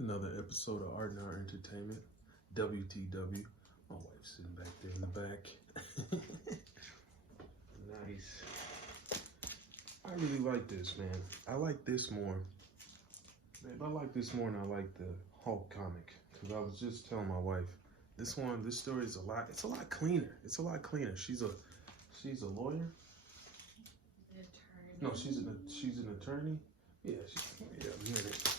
Another episode of Art and Art Entertainment, WTW. My wife's sitting back there in the back. Nice. I really like this, man. I like this more. Babe, I like this more than I like the Hulk comic. Because I was just telling my wife, this story is it's a lot cleaner. It's a lot cleaner. She's a lawyer. Attorney. No, she's an attorney. Yeah, yeah, a minute.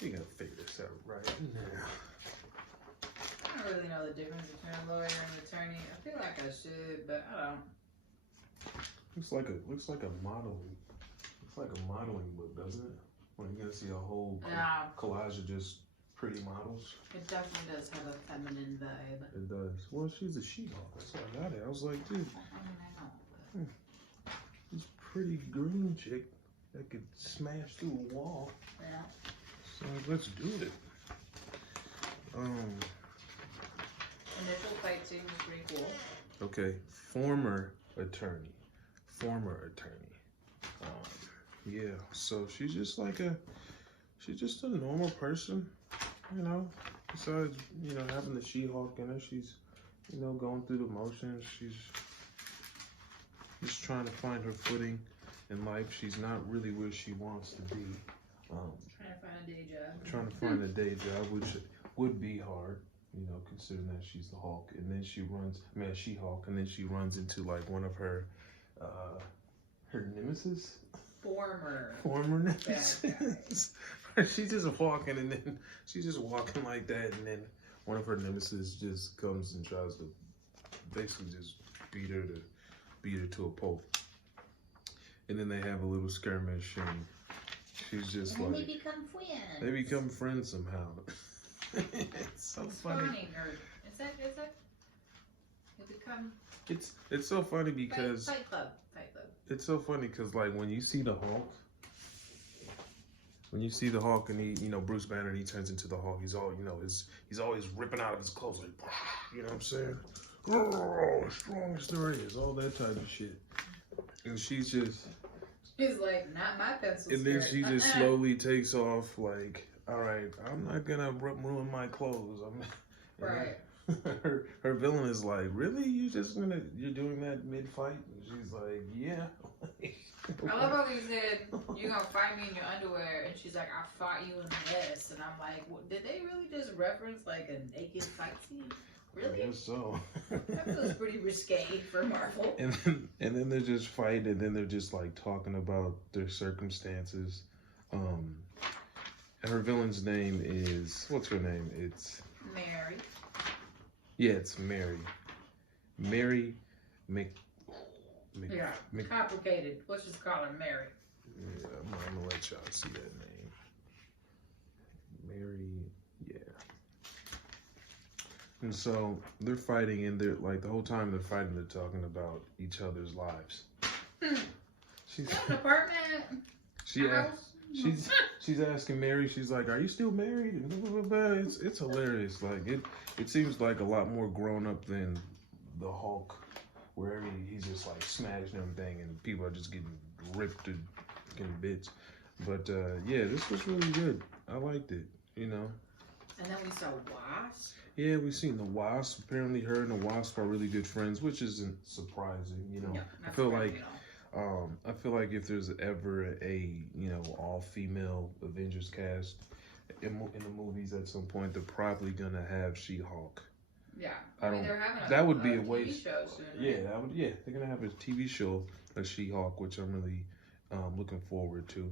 You gotta figure this out right now. I don't really know the difference between a lawyer and an attorney. I feel like I should, but I don't. Looks like a modeling book, doesn't it? When you're gonna see a whole collage of just pretty models. It definitely does have a feminine vibe. It does. Well, she's a She-Hulk. That's why I got it. I was like, dude, I know. this pretty green chick that could smash through a wall. Yeah. So let's do it. Initial fight scene was pretty cool. Okay, former attorney. Yeah, so she's just a normal person, you know. Besides, having the She-Hulk in her, she's, going through the motions. She's just trying to find her footing in life. She's not really where she wants to be. Trying to find a day job, which would be hard, considering that she's the Hulk. And then She-Hulk, and then she runs into like one of her nemesis. Former nemesis. She's just walking like that, and then one of her nemesis just comes and tries to basically just beat her to a pulp. And then they have a little skirmish, and she's just and like, they become friends. They become friends somehow. It's so funny. It's so funny because Fight Club. It's so funny because like when you see the Hulk and he, Bruce Banner, and he turns into the Hulk, he's all, he's always ripping out of his clothes like, you know what I'm saying? Oh, strongest there is, all that type of shit. And she's like, not my pencil. And then she just slowly takes off like, all right, I'm not gonna ruin my clothes. Right. Her villain is like, really? You're doing that mid-fight? And she's like, yeah. I love how he said, you're gonna fight me in your underwear, and she's like, I fought you in this, and I'm like, well, did they really just reference like a naked fight scene? Really? I guess so. That feels pretty risque for Marvel. And then they're just fighting, and then they're just like talking about their circumstances. And her villain's name is, what's her name? It's Mary. Yeah, it's Mary. Mary Complicated. Let's just call her Mary. Yeah, I'm gonna let y'all see that name. Mary, yeah. And so they're fighting, and they're like the whole time they're fighting, they're talking about each other's lives. She's an apartment. She's asking Mary. She's like, "Are you still married?" And blah, blah, blah, blah. It's hilarious. Like it seems like a lot more grown up than the Hulk, where he's just like smashing everything, and people are just getting ripped to fucking bits. But yeah, this was really good. I liked it. And then we saw Wasp. Yeah, we've seen the Wasp. Apparently, her and the Wasp are really good friends, which isn't surprising. No, I feel like if there's ever a all-female Avengers cast in the movies at some point, they're probably gonna have She-Hulk. Yeah, they're having that would be a TV waste. show soon. Yeah, they're gonna have a TV show of She-Hulk, which I'm really looking forward to.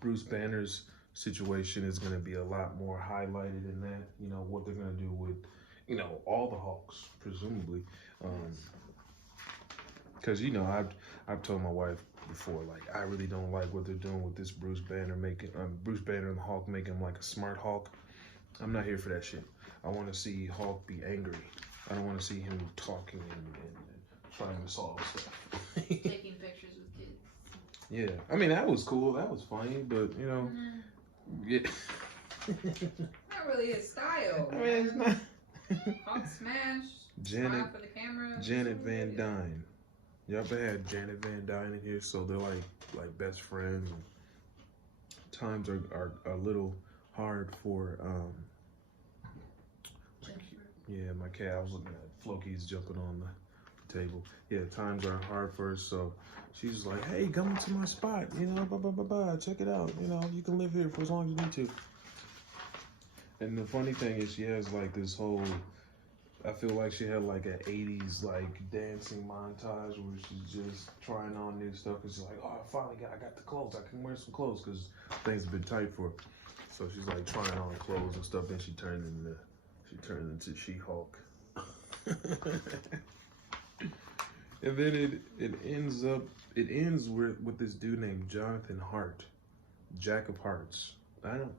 Bruce Banner's situation is gonna be a lot more highlighted in that. What they're gonna do with all the Hulks, presumably. Because I've told my wife before, like, I really don't like what they're doing with this Bruce Banner and the Hulk making him like a smart Hulk. I'm not here for that shit. I want to see Hulk be angry. I don't want to see him talking and trying to solve stuff. Taking pictures with kids. Yeah, I mean that was cool. That was funny, but yeah. Not really his style. I mean, it's not. Hulk smash. Janet, for the camera. Janet Van Dyne. Y'all ever had Janet Van Dyne in here? So they're like best friends. Times are a little hard for yeah, my cat. I was looking at Floki's jumping on the table. Yeah, times are hard for her, so she's like, hey, come to my spot, you know, check it out, you know, you can live here for as long as you need to. And the funny thing is, she has like this whole, I feel like she had like an 80s like dancing montage where she's just trying on new stuff. And she's like, oh, I got the clothes. I can wear some clothes because things have been tight for her. So she's like trying on clothes and stuff. Then she turned into She-Hulk. And then it ends with this dude named Jonathan Hart, Jack of Hearts. I don't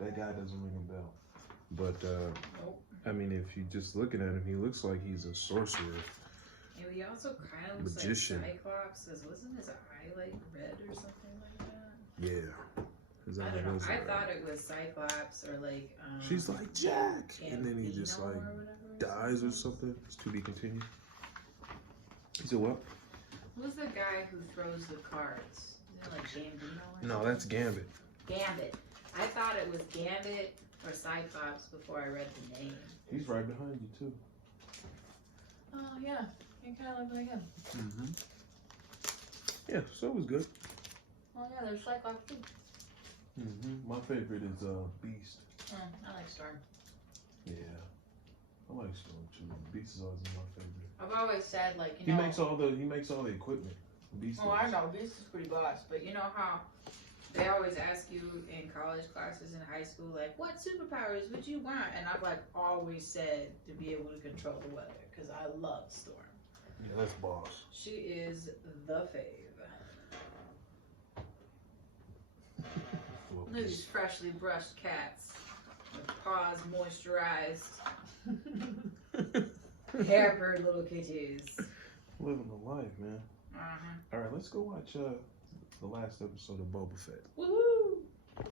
that guy doesn't ring a bell. But Nope. I mean, if you just looking at him, he looks like he's a sorcerer. And he also kind of looks Magician. like Cyclops. Wasn't his eye like red or something like that? Yeah. His I eye don't know. was I red. thought it was Cyclops or like. She's like Jack, and then he just Gambino like or whatever, dies or something. It's to be continued. He said what? Who's the guy who throws the cards? Is it like Gambino? Or No, something? that's Gambit. Gambit. I thought it was Gambit or Cyclops before I read the name. He's right behind you too. Oh yeah, you kind of look like him. Mm-hmm. Yeah, so it was good. Oh yeah, there's Cyclops too. Mm-hmm. My favorite is Beast. I like Storm. Yeah, I like Storm too. Beast is always my favorite. I've always said like He makes all the equipment. Beast. Oh, I know Beast is pretty boss, but you know how they always ask you in college classes in high school, like, what superpowers would you want? And I've like always said to be able to control the weather because I love Storm. Yeah, that's boss. She is the fave. Look at these freshly brushed cats with paws moisturized. Pampered little kitties. Living the life, man. Uh-huh. All right, let's go watch the last episode of Boba Fett. Woohoo!